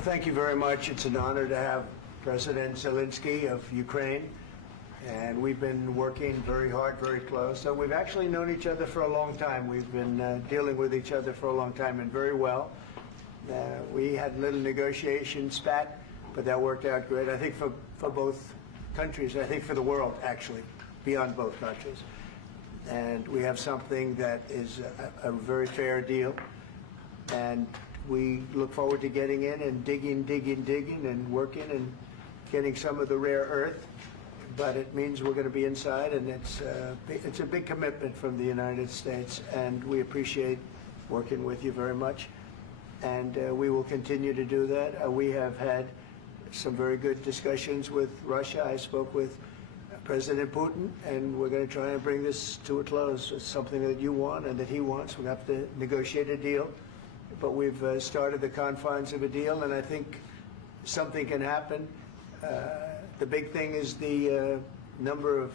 Well, thank you very much. It's an honor to have President Zelensky of Ukraine, and we've been working very hard, very close. So we've actually known each other for a long time. We've been dealing with each other for a long time and very well. We had a little negotiation spat, but that worked out great. I think for both countries, I think for the world, actually, beyond both countries. And we have something that is a very fair deal. And we look forward to getting in and digging and working and getting some of the rare earth. But it means we're going to be inside, and it's a big commitment from the United States, and we appreciate working with you very much. And we will continue to do that. We have had some very good discussions with Russia. I spoke with President Putin, and we're going to try and bring this to a close. It's something that you want and that he wants. We're going to have to negotiate a deal. But we've started the confines of a deal, and I think something can happen. The big thing is the number of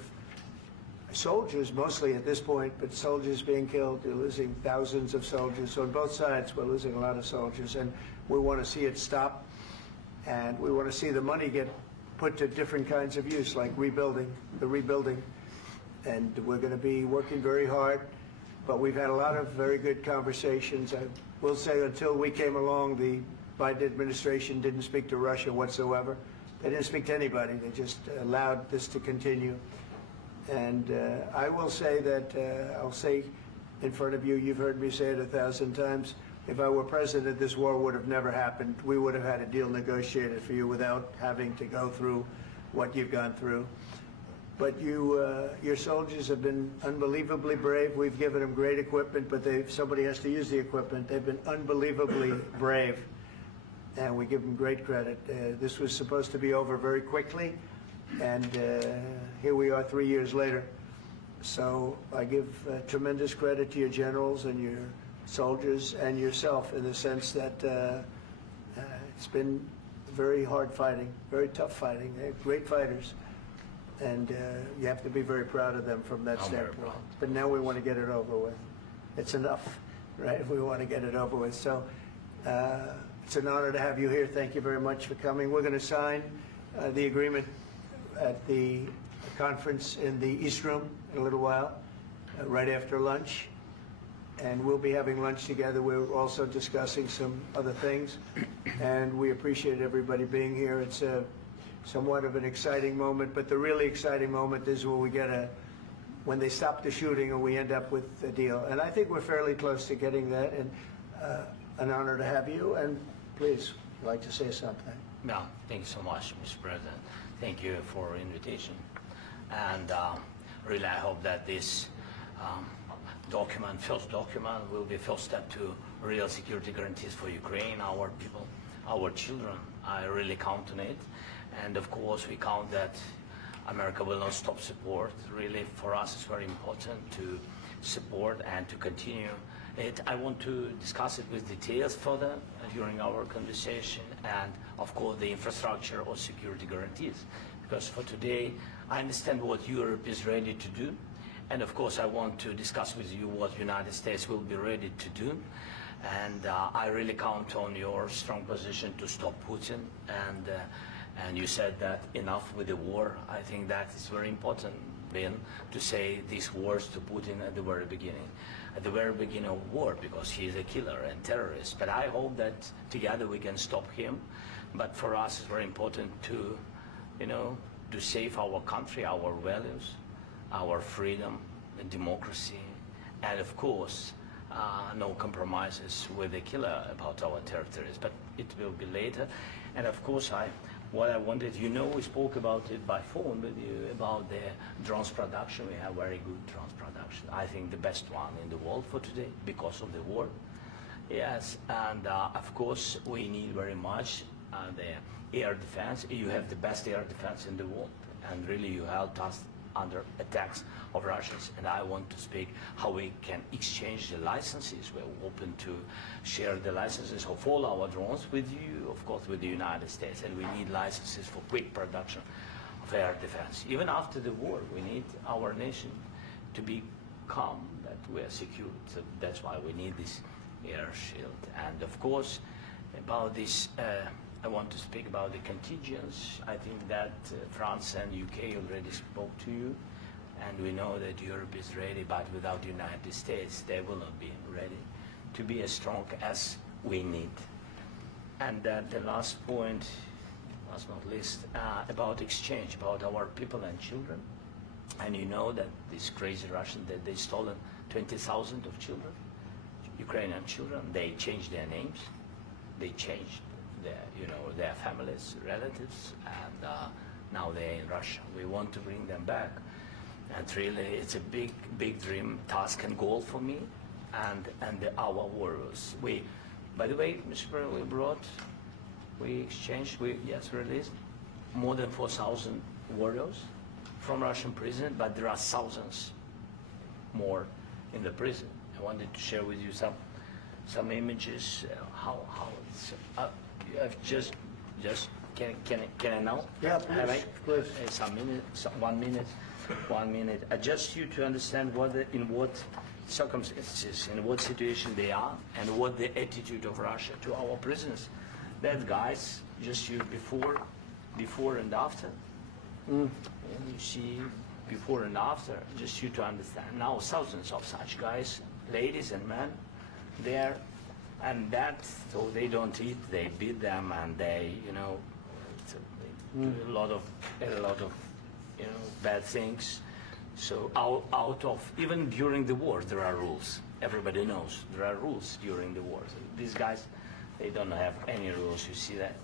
soldiers, mostly at this point, but soldiers being killed. We're losing thousands of soldiers. So on both sides, we're losing a lot of soldiers, and we want to see it stop. And we want to see the money get put to different kinds of use, like rebuilding. And we're going to be working very hard. But we've had a lot of very good conversations. I will say until we came along, the Biden administration didn't speak to Russia whatsoever. They didn't speak to anybody. They just allowed this to continue. And I will say that, I'll say in front of you, you've heard me say it 1,000 times, if I were president, this war would have never happened. We would have had a deal negotiated for you without having to go through what you've gone through. But your soldiers have been unbelievably brave. We've given them great equipment, but somebody has to use the equipment. They've been unbelievably brave, and we give them great credit. This was supposed to be over very quickly, and here we are 3 years later. So I give tremendous credit to your generals and your soldiers and yourself in the sense that it's been very hard fighting, very tough fighting. They're great fighters. And you have to be very proud of them from that standpoint. But now we want to get it over with. It's enough, right? We want to get it over with. So it's an honor to have you here. Thank you very much for coming. We're going to sign the agreement at the conference in the East Room in a little while, right after lunch. And we'll be having lunch together. We're also discussing some other things. And we appreciate everybody being here. It's somewhat of an exciting moment, but the really exciting moment is when they stop the shooting and we end up with a deal. And I think we're fairly close to getting that, and an honor to have you. And please, I'd like to say something. No, thank you so much, Mr. President. Thank you for the invitation. And really, I hope that this first document, will be first step to real security guarantees for Ukraine, our people, our children. I really count on it. And of course, we count that America will not stop support. Really, for us, it's very important to support and to continue it. I want to discuss it with details further during our conversation, and of course, the infrastructure or security guarantees. Because for today, I understand what Europe is ready to do, and of course, I want to discuss with you what the United States will be ready to do. And I really count on your strong position to stop Putin. And you said that enough with the war. I think that is very important, Ben, to say these words to Putin at the very beginning of war, because he is a killer and terrorist. But I hope that together we can stop him. But for us, it's very important to, to save our country, our values, our freedom and democracy, and of course, no compromises with the killer about our territories. But it will be later. And of course, what I wanted, we spoke about it by phone with you, about the drones production. We have very good drones production. I think the best one in the world for today because of the war. Yes, and of course, we need very much the air defense. You have the best air defense in the world, and really you helped us under attacks of Russians. And I want to speak how we can exchange the licenses. We're open to share the licenses of all our drones with you, of course, with the United States. And we need licenses for quick production of air defense. Even after the war, we need our nation to be calm, that we are secure. So that's why we need this air shield. And of course, about this I want to speak about the contingents. I think that France and UK already spoke to you, and we know that Europe is ready, but without the United States, they will not be ready to be as strong as we need. And the last point, last not least, about exchange, about our people and children. And you know that these crazy Russians, that they stolen 20,000 of children, Ukrainian children. They changed their names, they changed their families, relatives, and now they're in Russia. We want to bring them back, and really, it's a big dream, task, and goal for me, and our warriors. By the way, Mr. President, we exchanged, released more than 4,000 warriors from Russian prison, but there are thousands more in the prison. I wanted to share with you some images. How it's can I now? Yeah, Have I? please. One minute. Just you to understand in what circumstances, in what situation they are, and what the attitude of Russia to our prisoners. That guys, just you before and after. And you see before and after, just you to understand. Now thousands of such guys, ladies and men, there, and that, so they don't eat, they beat them, and they do a lot of bad things. So out of, even during the war, there are rules. Everybody knows there are rules during the war. So these guys, they don't have any rules. You see that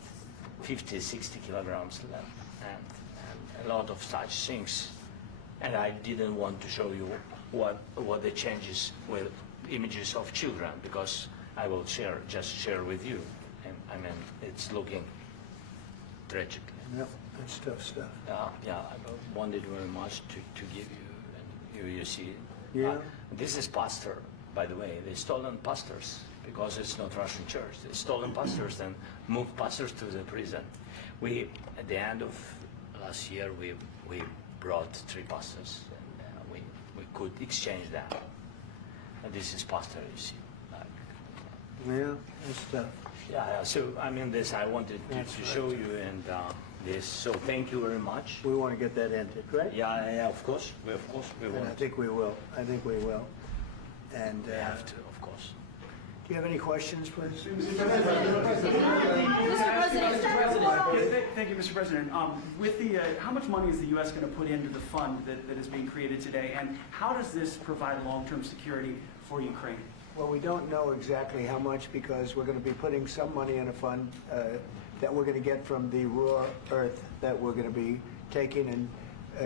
50, 60 kilograms left, and a lot of such things. And I didn't want to show you what the changes with images of children, because I will just share with you. And I mean, it's looking tragic. Yep, that's tough stuff. Yeah, I wanted very much to give you, and you see. Yeah. This is pastor, by the way. They stolen pastors because it's not Russian church. They stolen pastors and moved pastors to the prison. At the end of last year, we brought 3 pastors, and we could exchange them. And this is pastor, you see. Yeah, that's tough. Yeah. So I mean, this I wanted to show you, and this. So thank you very much. We want to get that ended, right? Yeah, of course. We And want. I think we will. And We have to, of course. do you have any questions, please? Thank you, Mr. President. With the, how much money is the U.S. going to put into the fund that is being created today, and how does this provide long-term security for Ukraine? Well, we don't know exactly how much, because we're going to be putting some money in a fund that we're going to get from the raw earth that we're going to be taking and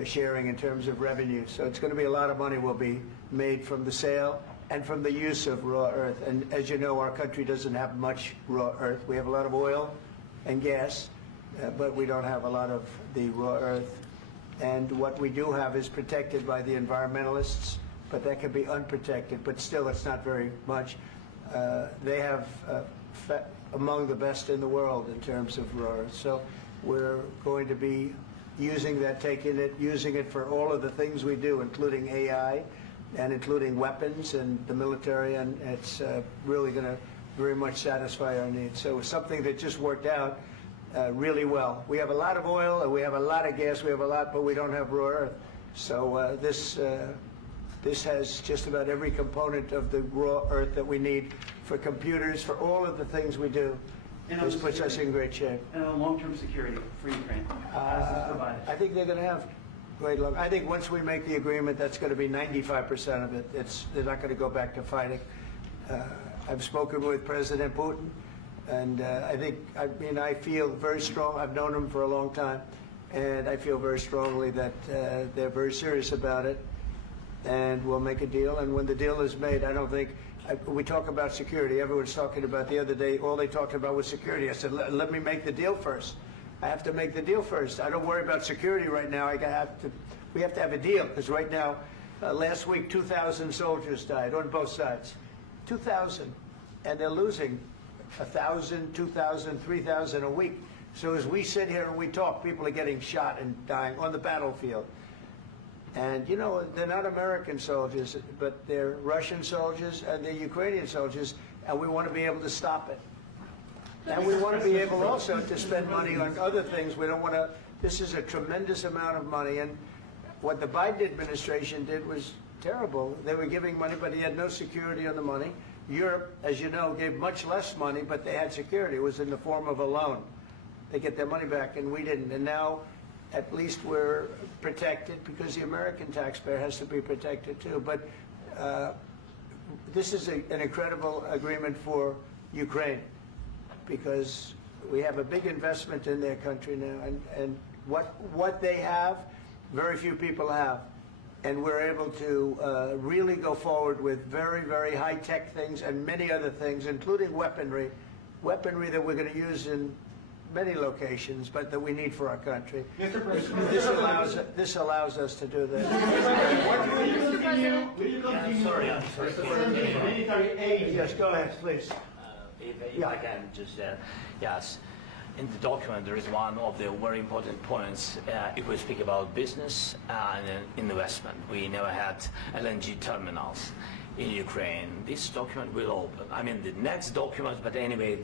sharing in terms of revenue. So it's going to be a lot of money will be made from the sale and from the use of raw earth. And as you know, our country doesn't have much raw earth. We have a lot of oil and gas, but we don't have a lot of the raw earth. And what we do have is protected by the environmentalists, but that can be unprotected, but still it's not very much. They have among the best in the world in terms of raw earth. So we're going to be using that, using it for all of the things we do, including AI and including weapons and the military, and it's really going to very much satisfy our needs. So it's something that just worked out really well. We have a lot of oil, and we have a lot of gas, we have a lot, but we don't have raw earth. So this has just about every component of the raw earth that we need for computers, for all of the things we do. This puts us in great shape. And on long-term security for Ukraine, how does this provide? I think they're going to have great luck. I think once we make the agreement, that's going to be 95% of it. They're not going to go back to fighting. I've spoken with President Putin, and I feel very strong. I've known him for a long time, and I feel very strongly that they're very serious about it, and we'll make a deal. And when the deal is made, I don't think we talk about security. Everyone's talking about the other day. All they talked about was security. I said, let me make the deal first. I have to make the deal first. I don't worry about security right now. We have to have a deal, because right now, last week, 2,000 soldiers died on both sides. 2,000, and they're losing 1,000, 2,000, 3,000 a week. So as we sit here and we talk, people are getting shot and dying on the battlefield. And you know, they're not American soldiers, but they're Russian soldiers and they're Ukrainian soldiers, and we want to be able to stop it. And we want to be able also to spend money on other things. We don't want to, this is a tremendous amount of money. And what the Biden administration did was terrible. They were giving money, but he had no security on the money. Europe, as you know, gave much less money, but they had security. It was in the form of a loan. They get their money back, and we didn't. And now, at least we're protected because the American taxpayer has to be protected too. But this is an incredible agreement for Ukraine because we have a big investment in their country now, and what they have, very few people have. And we're able to really go forward with very, very high-tech things and many other things, including weaponry that we're going to use in many locations, but that we need for our country. Mr. President, This allows us to do that. will you continue Sorry. sending military aid? Yes, go ahead, please. If I can just, yes. In the document, there is one of the very important points. If we speak about business and investment, we never had LNG terminals in Ukraine. This document will open. I mean, the next document, but anyway,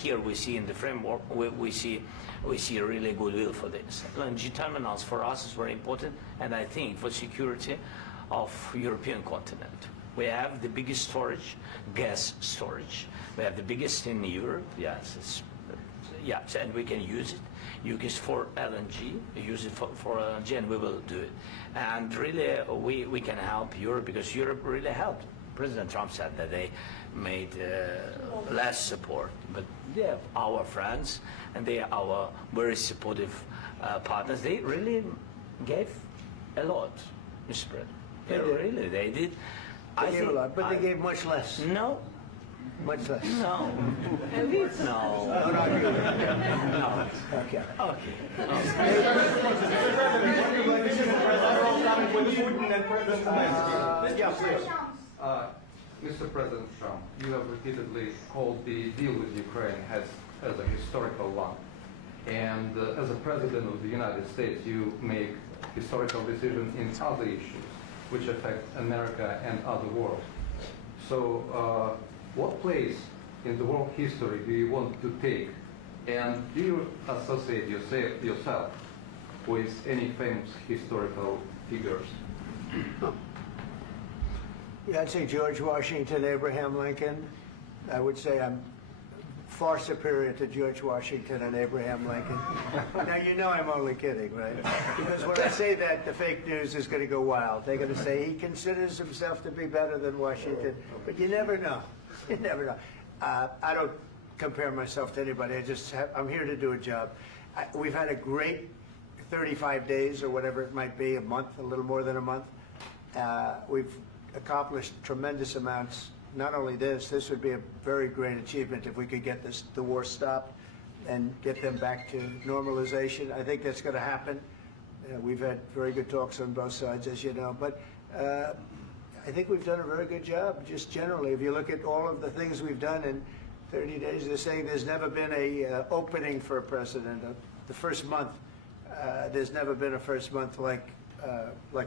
here we see in the framework, we see really goodwill for this. LNG terminals for us is very important, and I think for security of European continent. We have the biggest storage, gas storage. We have the biggest in Europe. Yes, yes, and we can use it. Use it for LNG. Use it for LNG, and we will do it. And really, we can help Europe because Europe really helped. President Trump said that they made less support, but they are our friends and they are our very supportive partners. They really gave a lot, Mr. President. They did. They gave a lot, but they gave much less. No. Much less. No. No. No. Okay. Mr. President Trump, you have repeatedly called the deal with Ukraine as a historical one. And as a President of the United States, you make historical decisions in other issues which affect America and other world. So what place in the world history do you want to take? And do you associate yourself with any famous historical figures? Yeah, I'd say George Washington, Abraham Lincoln. I would say I'm far superior to George Washington and Abraham Lincoln. Now, you know I'm only kidding, right? Because when I say that, the fake news is going to go wild. They're going to say he considers himself to be better than Washington. But you never know. You never know. I don't compare myself to anybody. I'm here to do a job. We've had a great 35 days or whatever it might be, a month, a little more than a month. We've accomplished tremendous amounts. Not only this would be a very great achievement if we could get the war stopped and get them back to normalization. I think that's going to happen. We've had very good talks on both sides, as you know. But I think we've done a very good job, just generally. If you look at all of the things we've done in 30 days, they're saying there's never been a opening for a president. The first month, there's never been a first month like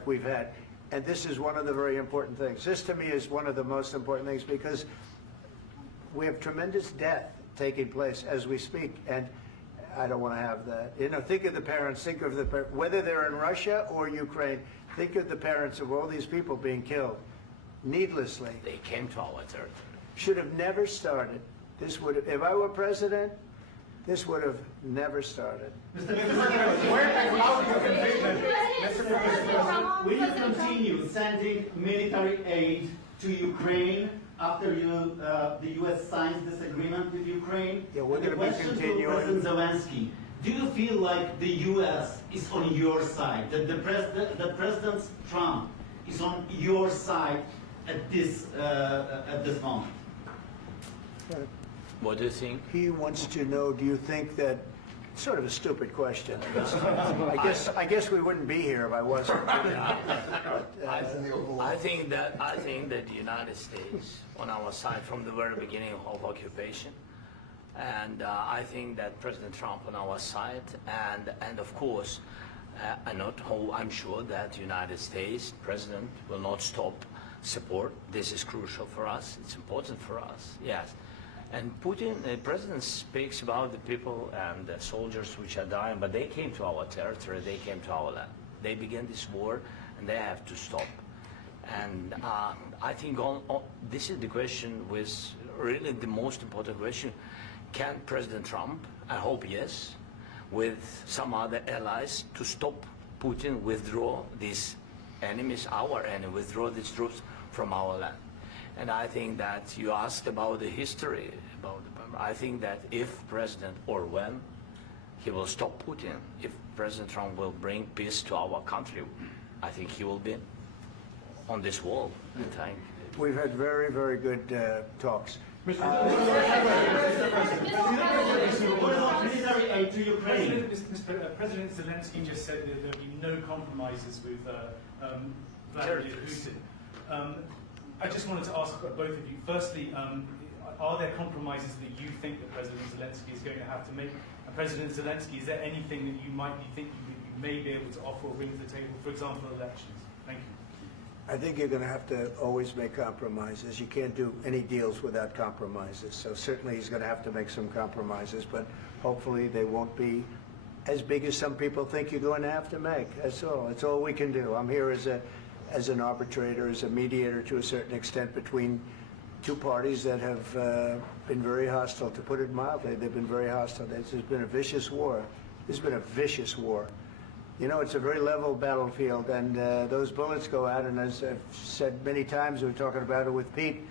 we've had. And this is one of the very important things. This, to me, is one of the most important things because we have tremendous death taking place as we speak, and I don't want to have that. You know, think of the parents, whether they're in Russia or Ukraine, think of the parents of all these people being killed needlessly. They came to our territory. Should have never started. This would have, if I were president, this would have never started. Mr. President, will you continue sending military aid to Ukraine after the U.S. signs this agreement with Ukraine? Yeah, we're going to be continuing. President Zelensky, do you feel like the U.S. is on your side, that President Trump is on your side at this moment? What do you think? He wants to know, do you think that, sort of a stupid question. I guess we wouldn't be here if I wasn't. I think that the United States on our side from the very beginning of occupation, and I think that President Trump on our side, and of course, I'm sure that the United States President will not stop support. This is crucial for us. It's important for us. Yes. And Putin, the president speaks about the people and the soldiers which are dying, but they came to our territory, they came to our land. They began this war, and they have to stop. And I think this is the question, with really the most important question. Can President Trump, I hope yes, with some other allies, to stop Putin, withdraw these enemies, our enemy, withdraw these troops from our land? And I think that you asked about the history, I think that if President, or when, he will stop Putin, if President Trump will bring peace to our country, I think he will be on this wall. We've had very, very good talks. Military aid to Ukraine. President Zelensky just said that there will be no compromises with Vladimir Putin. I just wanted to ask both of you, firstly, are there compromises that you think that President Zelensky is going to have to make? And President Zelensky, is there anything that you might think you may be able to offer or bring to the table, for example, elections? Thank you. I think you're going to have to always make compromises. You can't do any deals without compromises. So certainly he's going to have to make some compromises, but hopefully they won't be as big as some people think you're going to have to make. That's all. That's all we can do. I'm here as an arbitrator, as a mediator to a certain extent between two parties that have been very hostile, to put it mildly. They've been very hostile. This has been a vicious war. This has been a vicious war. You know, it's a very level battlefield, and those bullets go out, and as I've said many times, we were talking about it with Pete,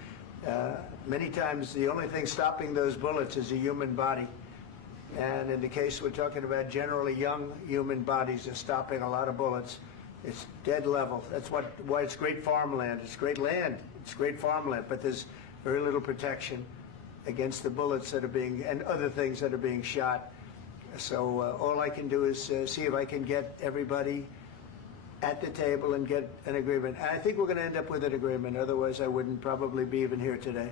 many times the only thing stopping those bullets is a human body. And in the case we're talking about, generally young human bodies are stopping a lot of bullets. It's dead level. That's why it's great farmland. It's great land. It's great farmland, but there's very little protection against the bullets that are being, and other things that are being shot. So all I can do is see if I can get everybody at the table and get an agreement. And I think we're going to end up with an agreement. Otherwise, I wouldn't probably be even here today.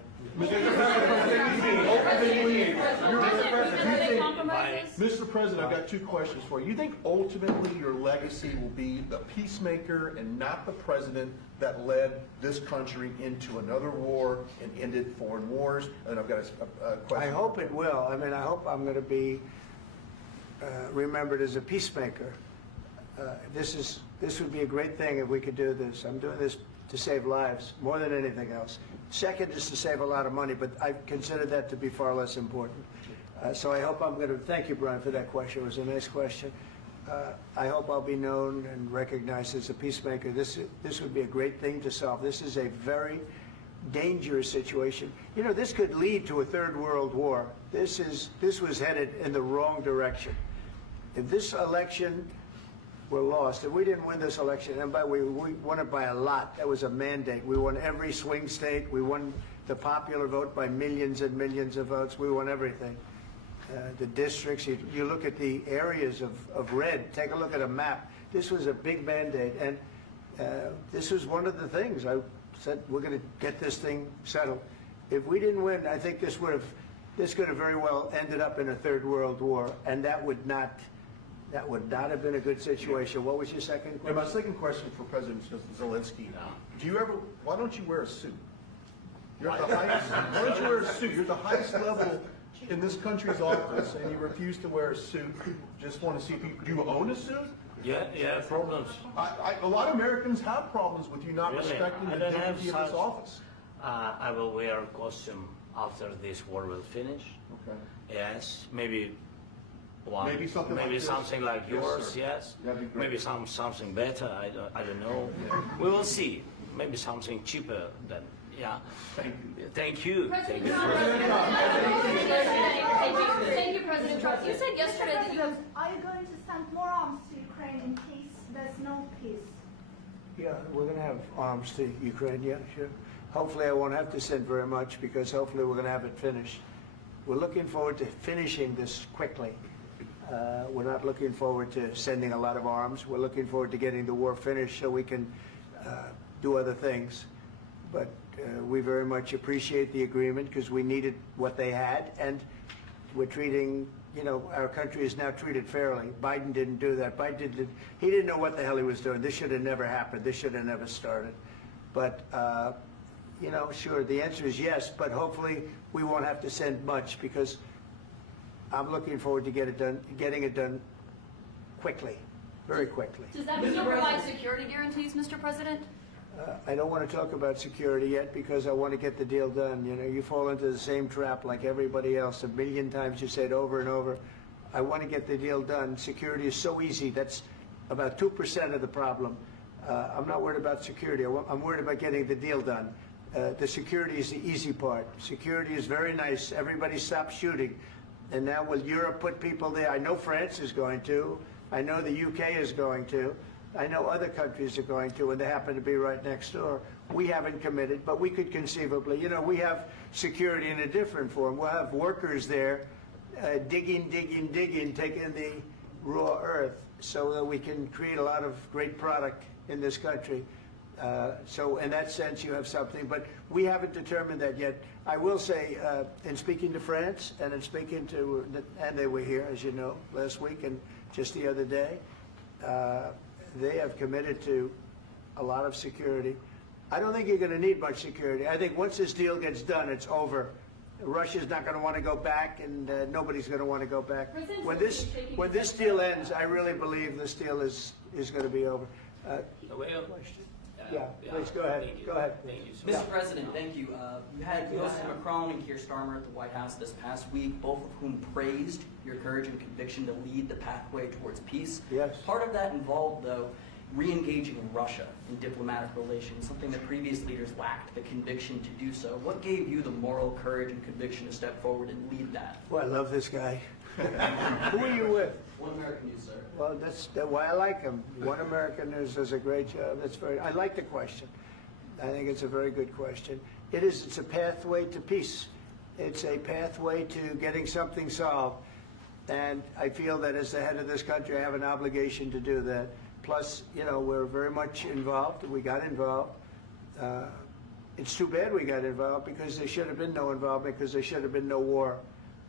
Mr. President, I've got two questions for you. You think ultimately your legacy will be the peacemaker and not the president that led this country into another war and ended foreign wars? And I've got a question. I hope it will. I mean, I hope I'm going to be remembered as a peacemaker. This would be a great thing if we could do this. I'm doing this to save lives more than anything else. Second is to save a lot of money, but I consider that to be far less important. So I hope I'm going to, thank you, Brian, for that question. It was a nice question. I hope I'll be known and recognized as a peacemaker. This would be a great thing to solve. This is a very dangerous situation. You know, this could lead to a third world war. This was headed in the wrong direction. If this election were lost, if we didn't win this election, and we won it by a lot, that was a mandate. We won every swing state. We won the popular vote by millions and millions of votes. We won everything. The districts, you look at the areas of red, take a look at a map. This was a big mandate, and this was one of the things. I said, we're going to get this thing settled. If we didn't win, I think this could have very well ended up in a third world war, and that would not have been a good situation. What was your second question? And my second question for President Zelensky, why don't you wear a suit? You're at the highest, why don't you wear a suit? You're at the highest level in this country's office, and you refuse to wear a suit. Just want to see people, do you own a suit? Yeah, problems. A lot of Americans have problems with you not Really? respecting the dignity of this office. I will wear a costume after this war will finish. Okay. Yes, maybe one. Maybe something like this. Something like Yes, yours. sir. Yes. That'd be great. Maybe something better. I don't know. We will see. Maybe something cheaper than. Yeah. Thank you. Thank you. President Trump. Thank you, President Trump. You said yesterday that you have. Are you going to send more arms to Ukraine in case there's no peace? Yeah, we're going to have arms to Ukraine, yeah, sure. Hopefully I won't have to send very much, because hopefully we're going to have it finished. We're looking forward to finishing this quickly. We're not looking forward to sending a lot of arms. We're looking forward to getting the war finished so we can do other things. But we very much appreciate the agreement, because we needed what they had, and we're treating, you know, our country is now treated fairly. Biden didn't do that. He didn't know what the hell he was doing. This should have never happened. This should have never started. But, you know, sure, the answer is yes, but hopefully we won't have to send much because I'm looking forward to getting it done quickly, very quickly. Does that mean you'll provide security guarantees, Mr. President? I don't want to talk about security yet because I want to get the deal done. You know, you fall into the same trap like everybody else. A million times you say it over and over. I want to get the deal done. Security is so easy. That's about 2% of the problem. I'm not worried about security. I'm worried about getting the deal done. The security is the easy part. Security is very nice. Everybody stopped shooting. And now will Europe put people there? I know France is going to. I know the UK is going to. I know other countries are going to, and they happen to be right next door. We haven't committed, but we could conceivably. You know, we have security in a different form. We'll have workers there digging, taking the raw earth so that we can create a lot of great product in this country. So in that sense, you have something, but we haven't determined that yet. I will say, in speaking to France and in speaking to, and they were here, as you know, last week and just the other day, they have committed to a lot of security. I don't think you're going to need much security. I think once this deal gets done, it's over. Russia's not going to want to go back, and nobody's going to want to go back. When this deal ends, I really believe this deal is going to be over. Yeah, please go ahead. Thank you. Go ahead. Thank you so Mr. much. President, thank you. You had Mr. Macron and Keir Starmer at the White House this past week, both of whom praised your courage and conviction to lead the pathway towards peace. Yes. Part of that involved, though, re-engaging Russia in diplomatic relations, something that previous leaders lacked the conviction to do so. What gave you the moral courage and conviction to step forward and lead that? Well, I love this guy. Who are you with? One American News, sir. Well, that's why I like him. One American News does a great job. I like the question. I think it's a very good question. It's a pathway to peace. It's a pathway to getting something solved. And I feel that as the head of this country, I have an obligation to do that. Plus, you know, we're very much involved. We got involved. It's too bad we got involved because there should have been no involvement because there should have been no war.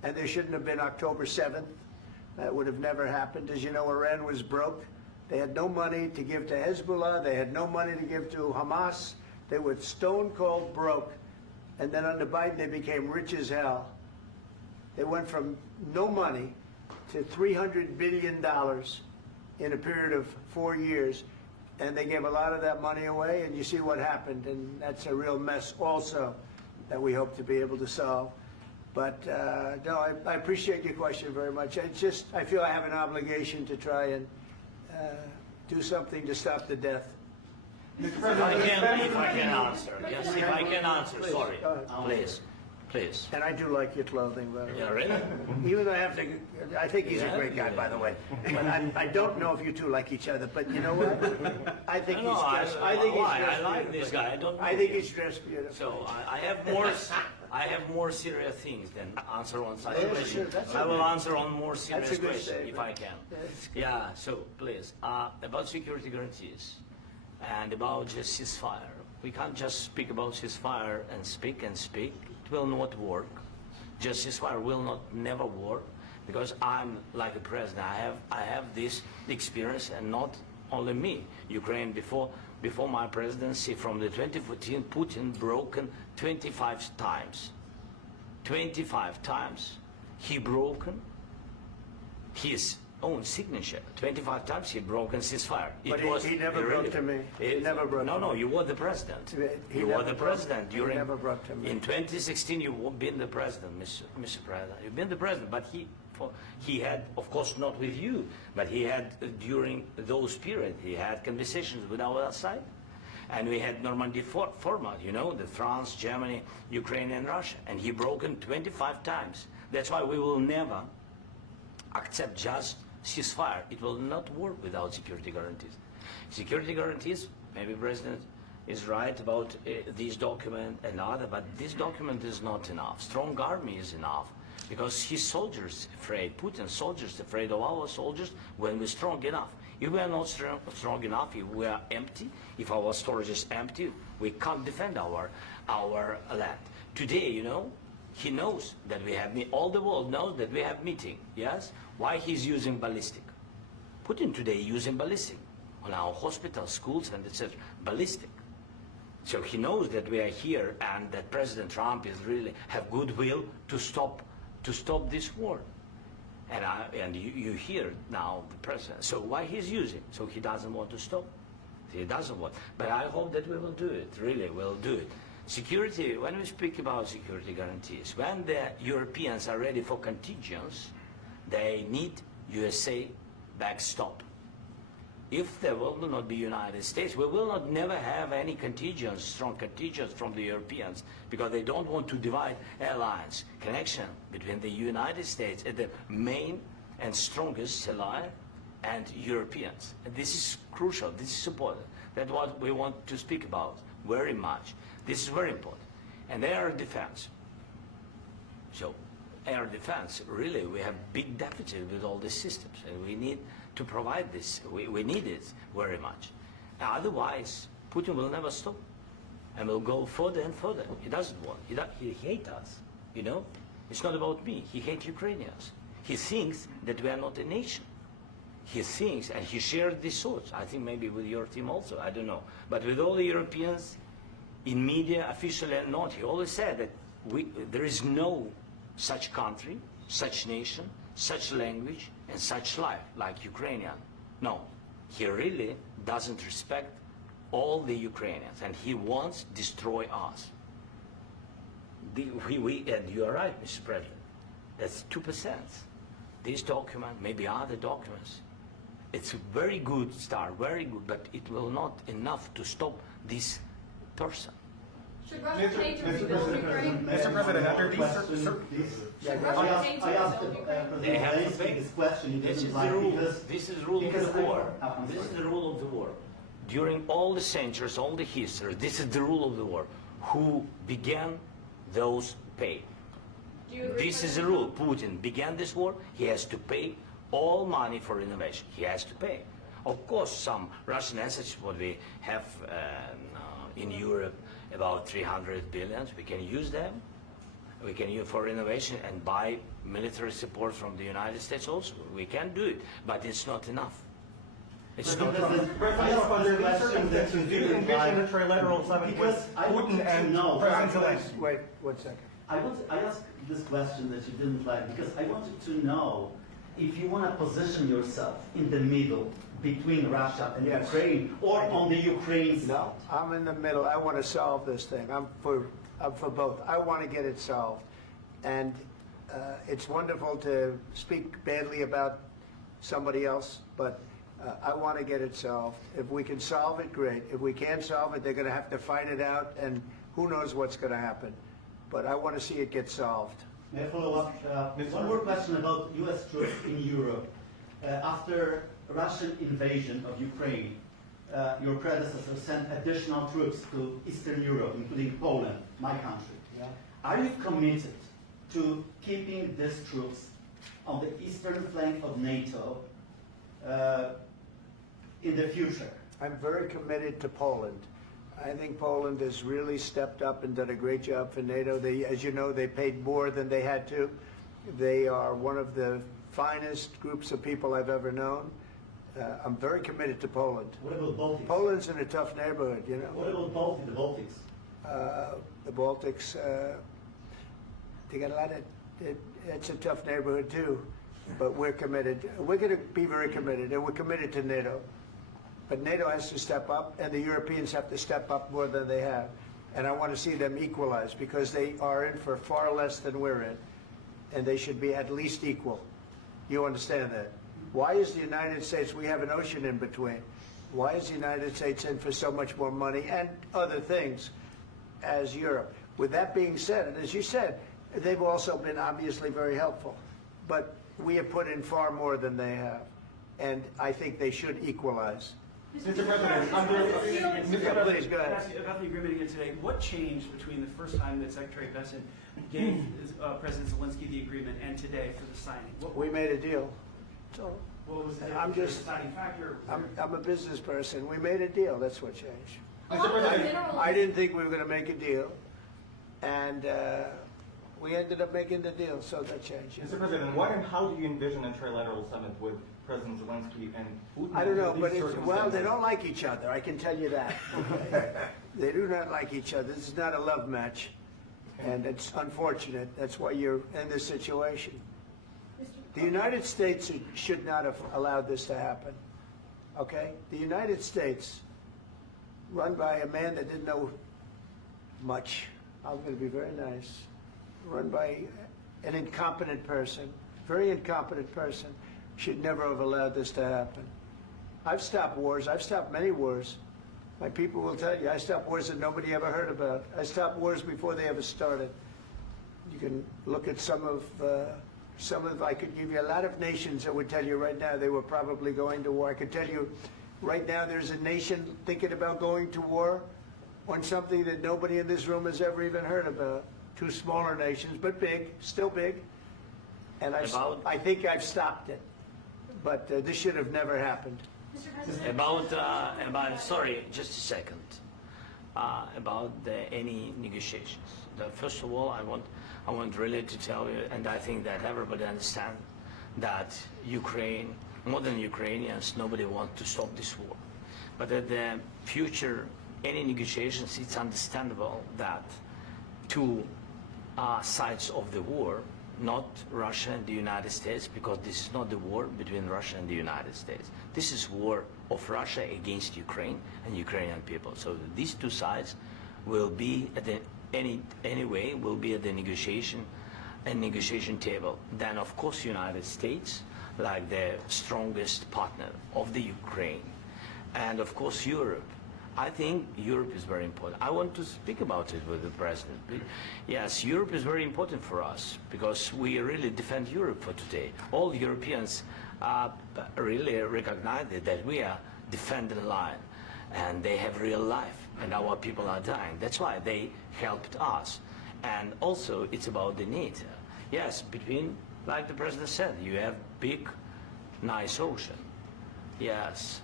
And there shouldn't have been October 7th. That would have never happened. As you know, Iran was broke. They had no money to give to Hezbollah. They had no money to give to Hamas. They were stone cold broke. And then under Biden, they became rich as hell. They went from no money to $300 billion in a period of 4 years. And they gave a lot of that money away, and you see what happened. And that's a real mess also that we hope to be able to solve. But no, I appreciate your question very much. It's just, I feel I have an obligation to try and do something to stop the death. If I can answer, yes, if I can answer, Please, sorry, go ahead. please. And I do like your clothing, by the way. Yeah, really? Even though I think he's a great guy, by the way. But I don't know if you two like each other. But you know what? I think he's dressed. I like this guy. I don't know I think him. he's dressed beautiful. So I have more serious things than answer on such Yeah, question. sure, that's I will okay. answer on more serious That's a good question if statement. I can. That's good. Yeah. So please, about security guarantees and about just ceasefire. We can't just speak about ceasefire and speak and speak. It will not work. Just ceasefire will never work because I'm like a president. I have this experience, and not only me. Ukraine before my presidency, from the 2014, Putin broken 25 times. 25 times he broken his own signature. 25 times he broken ceasefire. But he never brought to me. He never brought to No, me. you were the president. He You never were the brought- president he during. never brought to me. In 2016, you've been the president, Mr. President. You've been the president, but he had, of course, not with you, but he had during those periods, he had conversations with our side, and we had Normandy format. You know, the France, Germany, Ukraine, and Russia, and he broken 25 times. That's why we will never accept just ceasefire. It will not work without security guarantees. Security guarantees, maybe President is right about this document and other, but this document is not enough. Strong army is enough because his soldiers afraid, Putin's soldiers afraid of our soldiers when we're strong enough. If we are not strong enough, if we are empty, if our storage is empty, we can't defend our land. Today, you know, he knows that we have, all the world knows that we have meeting, yes? Why he's using ballistic? Putin today using ballistic on our hospitals, schools, and etc. Ballistic. So he knows that we are here and that President Trump is really have goodwill to stop this war. And you hear now the president. So why he's using? So he doesn't want to stop. He doesn't want. But I hope that we will do it. Really, we'll do it. Security. When we speak about security guarantees, when the Europeans are ready for contingents, they need USA backstop. If there will not be United States, we will not never have any contingents, strong contingents from the Europeans, because they don't want to divide alliance, connection between the United States and the main and strongest ally and Europeans. And this is crucial, this is important. That's what we want to speak about very much. This is very important. And air defense. So air defense, really, we have big deficit with all these systems, and we need to provide this. We need it very much. Otherwise, Putin will never stop, and will go further and further. He doesn't want. He hates us. You know, it's not about me. He hates Ukrainians. He thinks that we are not a nation. He thinks, and he shared these thoughts. I think maybe with your team also. I don't know, but with all the Europeans, in media, officially and not, he always said that there is no such country, such nation, such language, and such life like Ukrainian. No, he really doesn't respect all the Ukrainians, and he wants to destroy us. And you are right, Mr. President. That's 2%. This document, maybe other documents, it's a very good start, very good, but it will not enough to stop this person. Should Russia pay to rebuild Ukraine? Mr. President, after these Should Russia pay to I asked rebuild Ukraine? They have to Zelensky pay. this question. He This didn't is like the rule. because This is the rule of because the war. I'm This is sorry. the rule of the war. During all the centuries, all the history, this is the rule of the war. Who began, those pay. Do you agree This with is the that? rule. Putin began this war. He has to pay all money for innovation. He has to pay. Of course, some Russian assets, what we have in Europe, about 300 billion, we can use them. We can use for innovation and buy military support from the United States also. We can do it, but it's not enough. It's not enough. I asked the question that you do you didn't envision like a trilateral summit because with I wanted Putin to and know. President Zelensky? Wait 1 second. I asked this question that you didn't like because I wanted to know if you want to position yourself in the middle between Russia and Yes. Ukraine or on the Ukraine side. No, I'm in the middle. I want to solve this thing. I'm for both. I want to get it solved. And it's wonderful to speak badly about somebody else, but I want to get it solved. If we can solve it, great. If we can't solve it, they're going to have to fight it out, and who knows what's going to happen. But I want to see it get solved. May I follow up? One more question about U.S. troops in Europe. After Russian invasion of Ukraine, your predecessor sent additional troops to Eastern Europe, including Poland, my country. Yeah. Are you committed to keeping these troops on the eastern flank of NATO in the future? I'm very committed to Poland. I think Poland has really stepped up and done a great job for NATO. They, as you know, they paid more than they had to. They are one of the finest groups of people I've ever known. I'm very committed to Poland. What about Baltics? Poland's in a tough neighborhood, you know. What about the Baltics? The Baltics, they got a lot of, it's a tough neighborhood too, but we're committed. We're going to be very committed, and we're committed to NATO. But NATO has to step up, and the Europeans have to step up more than they have. And I want to see them equalize, because they are in for far less than we're in, and they should be at least equal. You understand that? Why is the United States, we have an ocean in between, why is the United States in for so much more money and other things as Europe? With that being said, and as you said, they've also been obviously very helpful, but we have put in far more than they have, and I think they should equalize. Mr. President, Please, go ahead. About the agreement again today, what changed between the first time that Secretary Bessent gave President Zelensky the agreement and today for the signing? We made a deal. So What was the I'm just- deciding factor? I'm a business person. We made a deal. That's what changed. Mr. President, I didn't think we were going to make a deal, and we ended up making the deal, so that changed. Mr. President, what and how do you envision a trilateral summit with President Zelensky and Putin. I don't know, under but these well, they circumstances? don't like each other. I can tell you that. Okay? They do not like each other. This is not a love match, and it's unfortunate. That's why you're in this situation. The United States should not have allowed this to happen. Okay? The United States, run by a man that didn't know much. I'm going to be very nice. Run by an incompetent person, very incompetent person, should never have allowed this to happen. I've stopped wars. I've stopped many wars. My people will tell you, I stopped wars that nobody ever heard about. I stopped wars before they ever started. You can look at some of, I could give you a lot of nations that would tell you right now they were probably going to war. I could tell you right now there's a nation thinking about going to war on something that nobody in this room has ever even heard about. Two smaller nations, but big, still big. And I think I've stopped it. But this should have never happened. Mr. President? Sorry, just a second. About any negotiations. First of all, I want really to tell you, and I think that everybody understands that Ukraine, more than Ukrainians, nobody wants to stop this war. But at the future, any negotiations, it's understandable that two sides of the war, not Russia and the United States, because this is not the war between Russia and the United States. This is war of Russia against Ukraine and Ukrainian people. So these two sides will be at the anyway will be at the negotiation table. Then of course United States, like the strongest partner of the Ukraine, and of course Europe. I think Europe is very important. I want to speak about it with the President. Yes, Europe is very important for us because we really defend Europe for today. All Europeans really recognize that we are defending the line and they have real life and our people are dying. That's why they helped us. And also it's about the NATO. Yes, between, like the President said, you have big, nice ocean. Yes,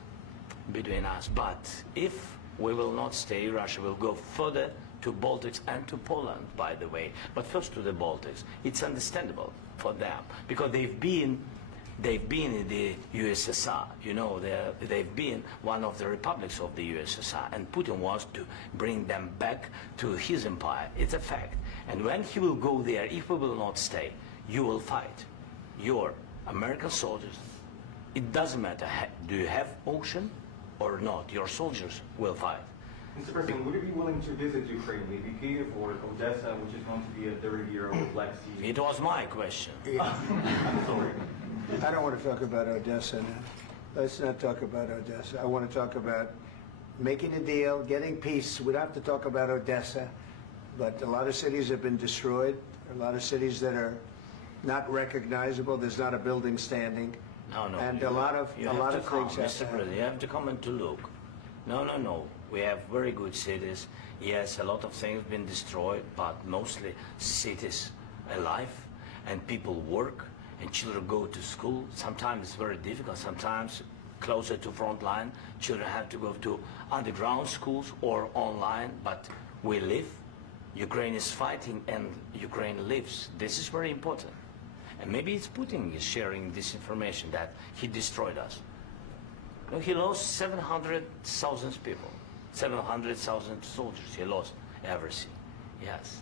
between us. But if we will not stay, Russia will go further to Baltics and to Poland, by the way. But first to the Baltics. It's understandable for them because they've been in the USSR. You know, they've been one of the republics of the USSR, and Putin wants to bring them back to his empire. It's a fact. And when he will go there, if we will not stay, you will fight. Your American soldiers, it doesn't matter, do you have ocean or not, your soldiers will fight. Mr. President, would you be willing to visit Ukraine, maybe Kiev or Odessa, which is going to be a third year of Black Sea? It was my question. I'm sorry. I don't want to talk about Odessa now. Let's not talk about Odessa. I want to talk about making a deal, getting peace. We don't have to talk about Odessa, but a lot of cities have been destroyed. A lot of cities that are not recognizable. There's not a building standing. No. And a lot of things Mr. President, you have to come and to look. No. We have very good cities. Yes, a lot of things have been destroyed, but mostly cities alive, and people work, and children go to school. Sometimes it's very difficult. Sometimes closer to front line, children have to go to underground schools or online, but we live. Ukraine is fighting, and Ukraine lives. This is very important. And maybe it's Putin is sharing this information that he destroyed us. No, he lost 700,000 people, 700,000 soldiers. He lost everything. Yes.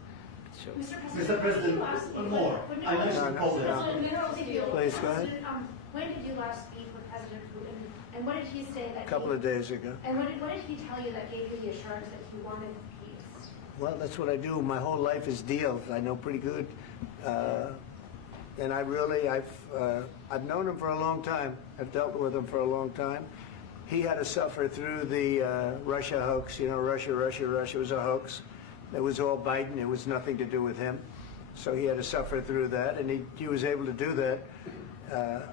So, Mr. President, one more. I mentioned Poland. Please, go ahead. When did you last speak with President Putin, and what did he say that? A couple of days ago. And what did he tell you that gave you the assurance that he wanted peace? Well, that's what I do. My whole life is deals. I know pretty good. And I've known him for a long time. I've dealt with him for a long time. He had to suffer through the Russia hoax. You know, Russia was a hoax. It was all Biden. It was nothing to do with him. So he had to suffer through that, and he was able to do that.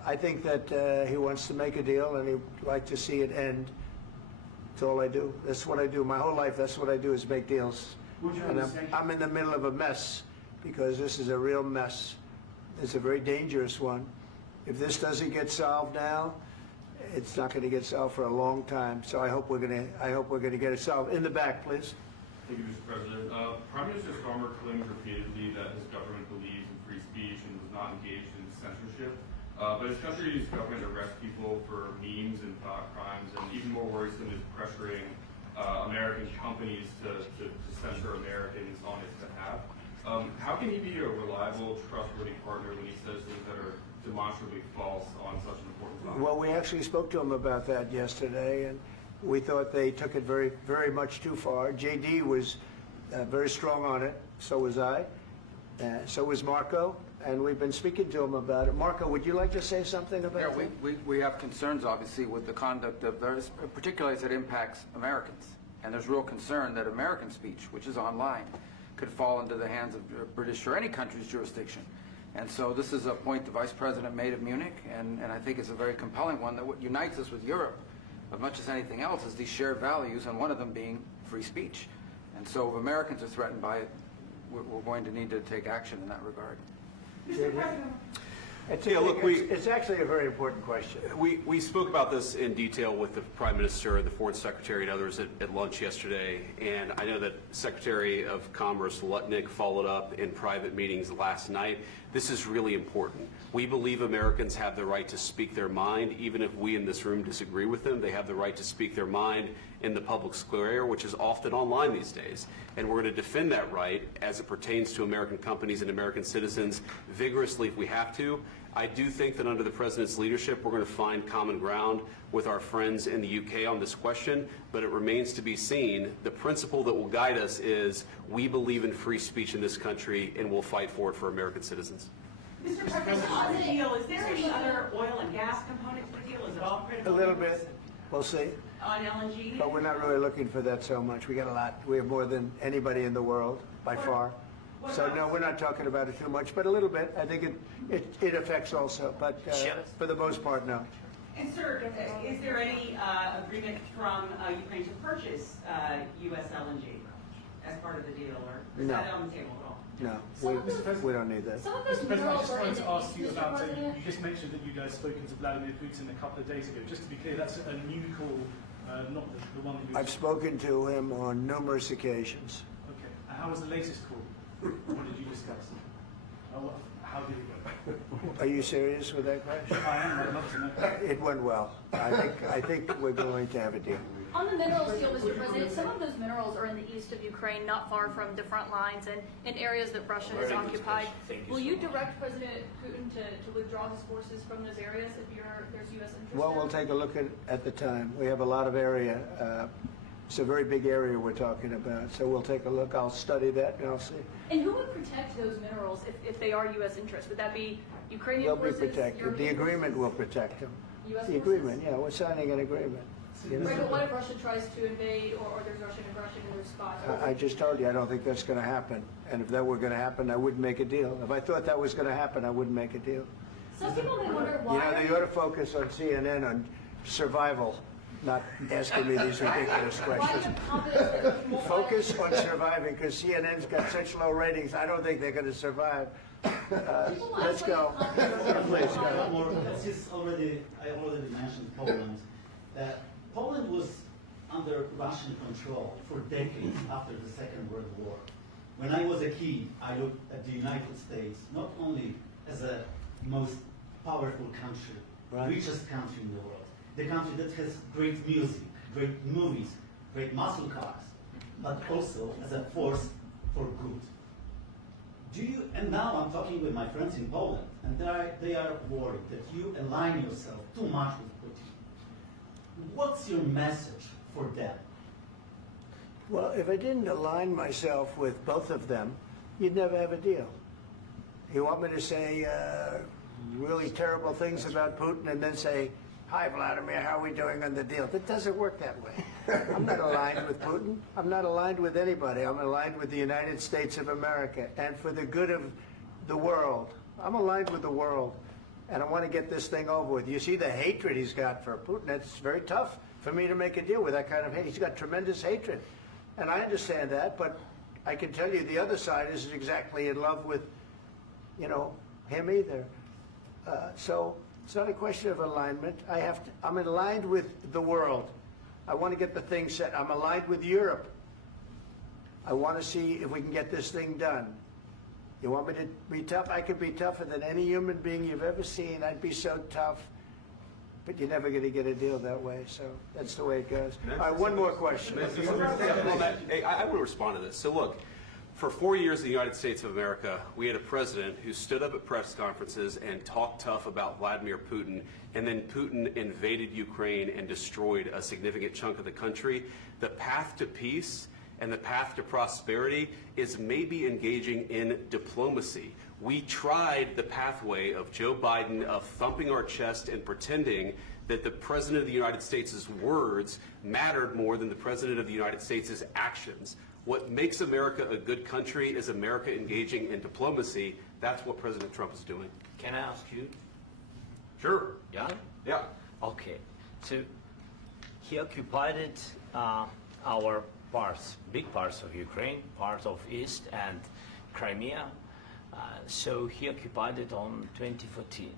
I think that he wants to make a deal, and he'd like to see it end. That's all I do. That's what I do. My whole life, that's what I do is make deals. And I'm in the middle of a mess because this is a real mess. It's a very dangerous one. If this doesn't get solved now, it's not going to get solved for a long time. So I hope we're going to get it solved. In the back, please. Thank you, Mr. President. Prime Minister Starmer claims repeatedly that his government believes in free speech and was not engaged in censorship. But his country's government arrests people for memes and thought crimes, and even more worrisome is pressuring American companies to censor Americans on his behalf. How can he be a reliable, trustworthy partner when he says things that are demonstrably false on such an important topic? Well, we actually spoke to him about that yesterday, and we thought they took it very, very much too far. JD was very strong on it. So was I. So was Marco. And we've been speaking to him about it. Marco, would you like to say something about that? We have concerns, obviously, with the conduct of those, particularly as it impacts Americans. And there's real concern that American speech, which is online, could fall into the hands of British or any country's jurisdiction. And so this is a point the Vice President made of Munich, and I think it's a very compelling one, that what unites us with Europe, as much as anything else, is these shared values, and one of them being free speech. And so if Americans are threatened by it, we're going to need to take action in that regard. Mr. President. It's actually a very important question. We spoke about this in detail with the Prime Minister, the Foreign Secretary, and others at lunch yesterday, and I know that Secretary of Commerce Lutnick followed up in private meetings last night. This is really important. We believe Americans have the right to speak their mind, even if we in this room disagree with them. They have the right to speak their mind in the public square, which is often online these days. And we're going to defend that right as it pertains to American companies and American citizens vigorously if we have to. I do think that under the President's leadership, we're going to find common ground with our friends in the UK on this question, but it remains to be seen. The principle that will guide us is we believe in free speech in this country, and we'll fight for it for American citizens. Mr. President, on the deal, is there any other oil and gas component to the deal? Is it all critical? A little bit. We'll see. On LNG? But we're not really looking for that so much. We got a lot. We have more than anybody in the world, by far. So no, we're not talking about it too much, but a little bit. I think it affects also, but for the most part, no. And sir, is there any agreement from Ukraine to purchase U.S. LNG as part of the deal, or is that on the table at all? No, we don't need that. Mr. President, I just wanted to ask you about, you just mentioned that you guys spoken to Vladimir Putin a couple of days ago. Just to be clear, that's a new call, not the one that you... I've spoken to him on numerous occasions. Okay. And how was the latest call? What did you discuss? How did it go? Are you serious with that question? I am. I'd love to know. It went well. I think we're going to have a deal. On the minerals deal, Mr. President, some of those minerals are in the east of Ukraine, not far from the front lines and in areas that Russia has occupied. Will you direct President Putin to withdraw his forces from those areas if there's U.S. interest? Well, we'll take a look at the time. We have a lot of area. It's a very big area we're talking about, so we'll take a look. I'll study that and I'll see. And who would protect those minerals if they are U.S. interest? Would that be Ukrainian forces? They'll be protected. The agreement will protect them. U.S. The agreement, yeah, we're signing an agreement. You know? Right, but what if Russia tries to invade or there's Russian aggression in those spots? I just told you, I don't think that's going to happen. And if that were going to happen, I wouldn't make a deal. If I thought that was going to happen, I wouldn't make a deal. Some people may wonder why... You know, they ought to focus on CNN on survival, not asking me these ridiculous questions. Focus on surviving, because CNN's got such low ratings, I don't think they're going to survive. Let's go. Please go. I already mentioned Poland. Poland was under Russian control for decades after the Second World War. When I was a kid, I looked at the United States not only as a most powerful country, richest country in the world, the country that has great music, great movies, great muscle cars, but also as a force for good. And now I'm talking with my friends in Poland, and they are worried that you align yourself too much with Putin. What's your message for them? Well, if I didn't align myself with both of them, you'd never have a deal. You want me to say really terrible things about Putin and then say, "Hi, Vladimir, how are we doing on the deal?" It doesn't work that way. I'm not aligned with Putin. I'm not aligned with anybody. I'm aligned with the United States of America and for the good of the world. I'm aligned with the world, and I want to get this thing over with. You see the hatred he's got for Putin. It's very tough for me to make a deal with that kind of hate. He's got tremendous hatred, and I understand that, but I can tell you the other side isn't exactly in love with, him either. So it's not a question of alignment. I'm aligned with the world. I want to get the thing set. I'm aligned with Europe. I want to see if we can get this thing done. You want me to be tough? I could be tougher than any human being you've ever seen. I'd be so tough. But you're never going to get a deal that way, so that's the way it goes. All right, one more question. Hey, I want to respond to this. So look, for 4 years in the United States of America, we had a president who stood up at press conferences and talked tough about Vladimir Putin, and then Putin invaded Ukraine and destroyed a significant chunk of the country. The path to peace and the path to prosperity is maybe engaging in diplomacy. We tried the pathway of Joe Biden of thumping our chest and pretending that the President of the United States' words mattered more than the President of the United States' actions. What makes America a good country is America engaging in diplomacy. That's what President Trump is doing. Can I ask you? Sure. Yeah? Yeah. Okay. So he occupied our parts, big parts of Ukraine, part of East and Crimea. So he occupied it on 2014.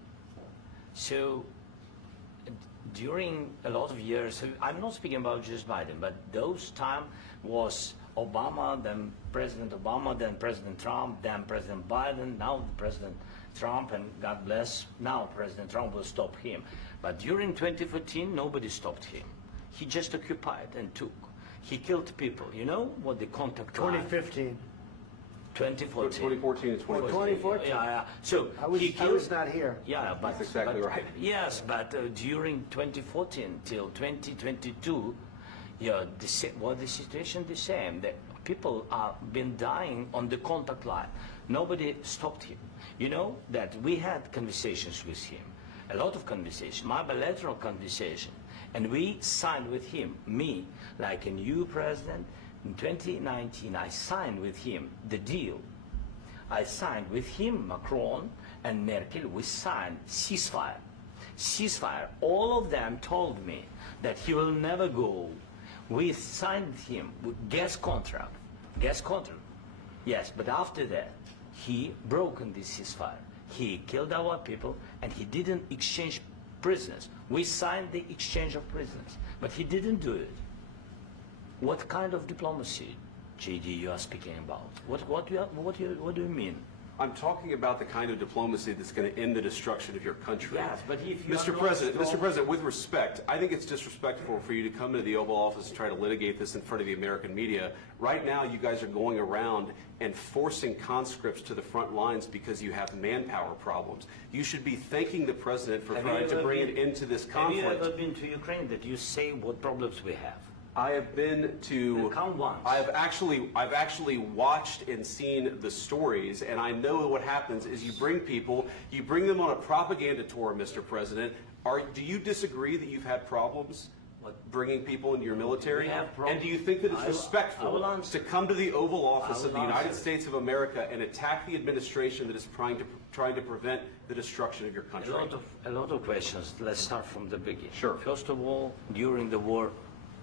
So during a lot of years, so I'm not speaking about just Biden, but those time was Obama, then President Obama, then President Trump, then President Biden, now President Trump, and God bless, now President Trump will stop him. But during 2014, nobody stopped him. He just occupied and took. He killed people. You know what the contact 2015. 2014. 2014 and 2014. 2014. Yeah. So I was not here. Yeah, but that's exactly right. Yes, but during 2014 till 2022, yeah, the situation the same. The people are been dying on the contact line. Nobody stopped him. You know that we had conversations with him, a lot of conversations, my bilateral conversation, and we signed with him. Me, like a new president. In 2019, I signed with him the deal. I signed with him, Macron and Merkel, we signed ceasefire. Ceasefire. All of them told me that he will never go. We signed with him with gas contract. Gas contract. Yes, but after that, he broken this ceasefire. He killed our people and he didn't exchange prisoners. We signed the exchange of prisoners, but he didn't do it. What kind of diplomacy, JD, you are speaking about? What do you mean? I'm talking about the kind of diplomacy that's going to end the destruction of your country. Yes, but if you Mr. President, with respect, I think it's disrespectful for you to come into the Oval Office and try to litigate this in front of the American media. Right now, you guys are going around and forcing conscripts to the front lines because you have manpower problems. You should be thanking the President for trying to bring it into this conflict. Have you ever been to Ukraine that you say what problems we have? I have been to. Count once. I've actually watched and seen the stories, and I know what happens is you bring people, you bring them on a propaganda tour, Mr. President. Do you disagree that you've had problems bringing people into your military? And do you think that it's respectful to come to the Oval Office of the United States of America and attack the administration that is trying to prevent the destruction of your country? A lot of questions. Let's start from the beginning. Sure. First of all, during the war,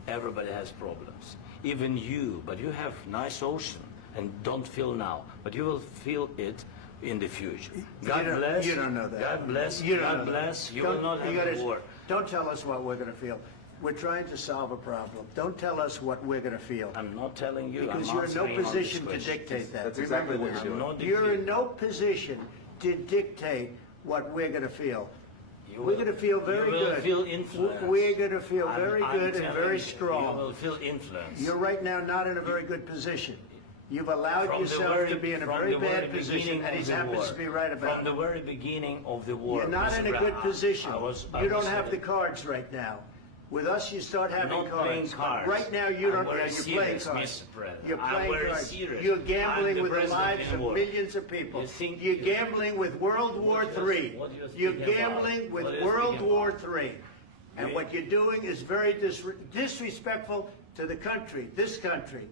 everybody has problems. Even you, but you have nice ocean and don't feel now, but you will feel it in the future. God bless. You don't know that. God bless. You don't God know bless. that. You will not have a war. Don't tell us what we're going to feel. We're trying to solve a problem. Don't tell us what we're going to feel. I'm not telling you. Because I'm you're in no answering on position this to question. dictate that. That's exactly what you're doing. You're in no position to dictate what we're going to feel. We're going to feel very good. You will feel influence. We're going to feel very I'm good and telling very you, strong. You will feel influence. You're right now not in a very good position. You've allowed yourself to be in a very bad position, and he happens to be right about it. From the very beginning of the war. You're not in a good position. You don't have the the cards right now. With us, you start having not cards. playing cards. Right now, you don't. I'm very You're playing serious, cards. Mr. President. You're I'm playing very cards. serious. You're gambling I'm with the president lives in of war. millions of people. You think You're you- gambling with World War III. what you're You're speaking gambling about? with What you're World speaking War about? III. And We- what you're doing is very disrespectful to the country, this country.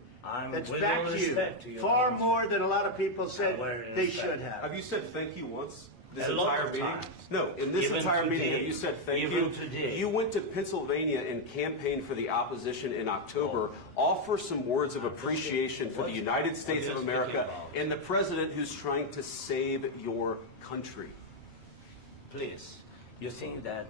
That's with back all to respect to you. your Far country. more than a lot of people said Very they respect. should have. Have you said thank you once? This A lot entire of meeting? times. No, in this Even entire meeting, today. have you said thank Even you? today. You went to Pennsylvania and campaigned for the opposition in October. Offer some words of appreciation for the United States of you America speaking about? and the president who's trying to save your country. Please, you think that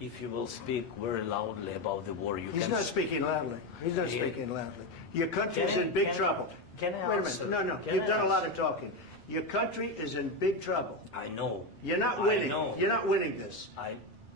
if you will speak very loudly about the war, you He's can... not speaking loudly. He's not He- speaking loudly. Your country's Can I- in big can I- trouble. can I Wait a answer? minute. No. Can You've I done a lot answer? of talking. Your country is in big trouble. I know. You're not I winning. know. You're not winning this.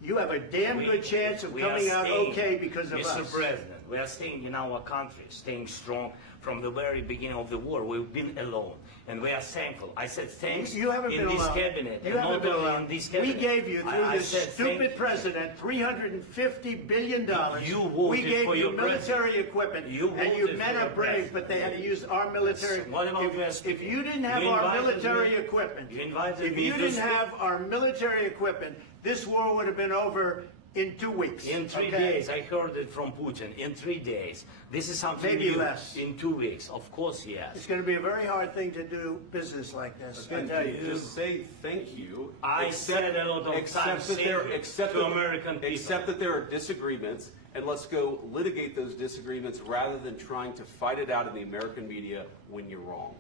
You have a damn good chance of coming out okay because of us. Mr. President, we are staying in our country, staying strong from the very beginning of the war. We've been alone, and we are thankful. I said thanks You haven't in been this alone. cabinet, You and haven't not been only alone. in this We cabinet. gave you, through I this said stupid president, $350 billion. You voted we gave for you your military president. equipment, You and you voted men for are your brave, president. but they had to use our military. What about US If people? you didn't have You our invited military me- equipment, you invited if me you to didn't speak- have our military equipment, this war would have been over in 2 weeks. In 3 okay? days, I heard it from Putin. In 3 days, this is something Maybe new. less. In 2 weeks, of course, yes. It's going to be a very hard thing to do business like this. I tell you. Just say thank you. I said a lot of times that there, thank you to American people. Accept that there are disagreements, and let's go litigate those disagreements rather than trying to fight it out in the American media when you're wrong.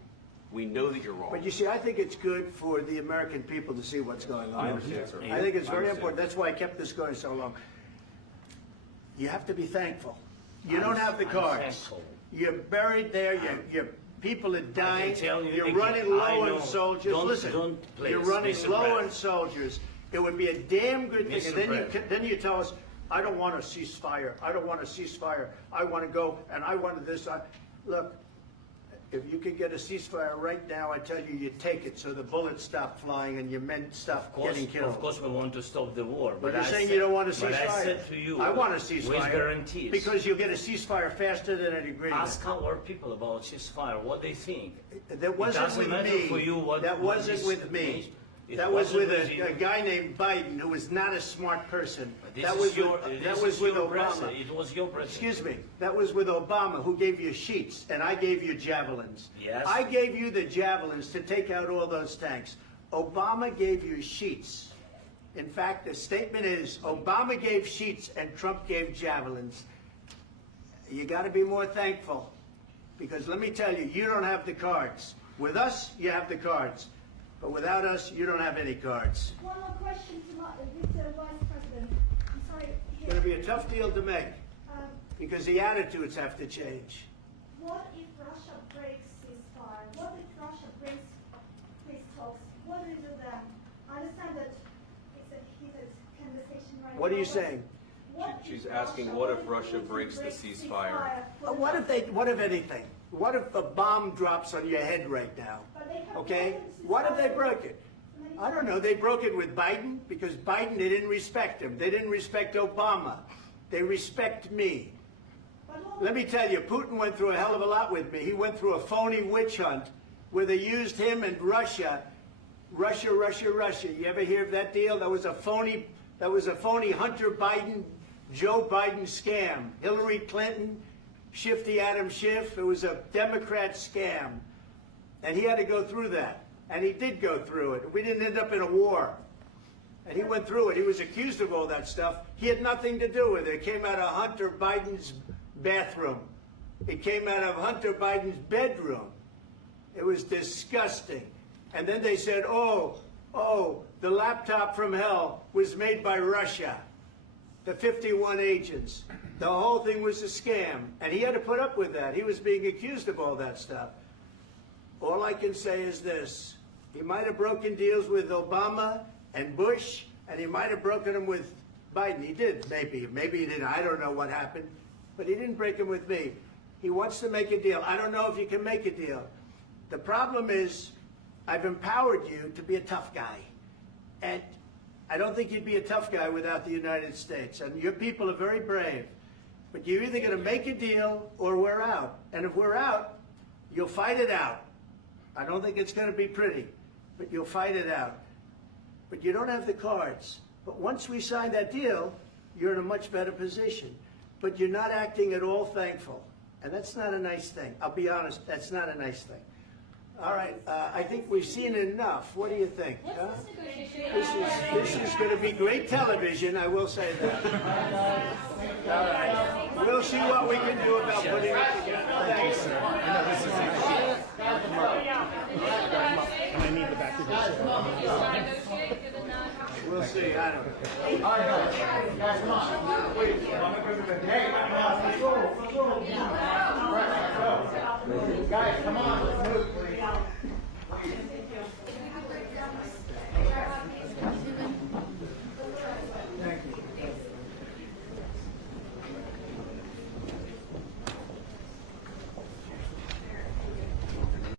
We know that you're wrong. But you see, I think it's good for the American people to see what's going on. I understand, sir. I think it's I very understand. important. That's why I kept this going so long. You have to be thankful. You don't have the I'm cards. thankful. You're buried there. Your people are dying. tell you You're again, running low I on know. soldiers. Listen, Don't you're please, running Mr. low on President. soldiers. It would be a damn good thing. Mr. And then President. then you tell us, I don't want a ceasefire. I don't want a ceasefire. I want to go and I wanted this. Look, if you could get a ceasefire right now, I tell you, you take it so the bullets stop flying and your men stop getting killed. Of course, we want to stop the war. But you're I saying said- you don't want a ceasefire. But I said to you, I want a ceasefire. with guarantees. Because you'll get a ceasefire faster than an agreement. Ask our people about ceasefire, what they think. That wasn't it doesn't with matter me. for you what That what wasn't is with me. It That was wasn't with you. a guy named Biden who was not a smart person. This That is was your, with, this that is was with your Obama. president. It was your president. Excuse me. That was with Obama, who gave you sheets, and I gave you javelins. Yes. I gave you the javelins to take out all those tanks. Obama gave you sheets. In fact, the statement is Obama gave sheets and Trump gave javelins. You got to be more thankful, because let me tell you, you don't have the cards. With us, you have the cards. But without us, you don't have any cards. One more question to Mr. Vice President. I'm sorry. It's going to be a tough deal to make, because the attitudes have to change. What if Russia breaks ceasefire? What if Russia breaks peace talks? What do we do then? I understand that it's a heated conversation right now. What are you but saying? what if She's asking, what if Russia Putin breaks the breaks ceasefire? What if anything? What if a bomb drops on your head right now? But they have Okay? broken What if they ceasefire broke it? many I don't know. They broke it with Biden, because Biden, they didn't respect him. They didn't respect Obama. They respect me. Let me tell you, Putin went through a hell of a lot with me. He went through a phony witch hunt where they used him and Russia. Russia. You ever hear of that deal? That was a phony Hunter Biden, Joe Biden scam. Hillary Clinton, Shifty Adam Schiff. It was a Democrat scam. And he had to go through that. And he did go through it. We didn't end up in a war. And he went through it. He was accused of all that stuff. He had nothing to do with it. It came out of Hunter Biden's bathroom. It came out of Hunter Biden's bedroom. It was disgusting. And then they said, oh, the laptop from hell was made by Russia. The 51 agents. The whole thing was a scam. And he had to put up with that. He was being accused of all that stuff. All I can say is this. He might have broken deals with Obama and Bush, and he might have broken them with Biden. He did, maybe. Maybe he didn't. I don't know what happened. But he didn't break them with me. He wants to make a deal. I don't know if you can make a deal. The problem is, I've empowered you to be a tough guy. And I don't think you'd be a tough guy without the United States. And your people are very brave. But you're either going to make a deal or we're out. And if we're out, you'll fight it out. I don't think it's going to be pretty, but you'll fight it out. But you don't have the cards. But once we sign that deal, you're in a much better position. But you're not acting at all thankful. And that's not a nice thing. I'll be honest, that's not a nice thing. All right, I think we've seen enough. What do you think? Huh? This is going to be great television, I will say that. All right. We'll see what we can do about putting it together. Thanks, sir. I need the back of this. We'll see. I don't know. All right, guys, come on. Wait, hey, let's go. Guys, come on, let's move.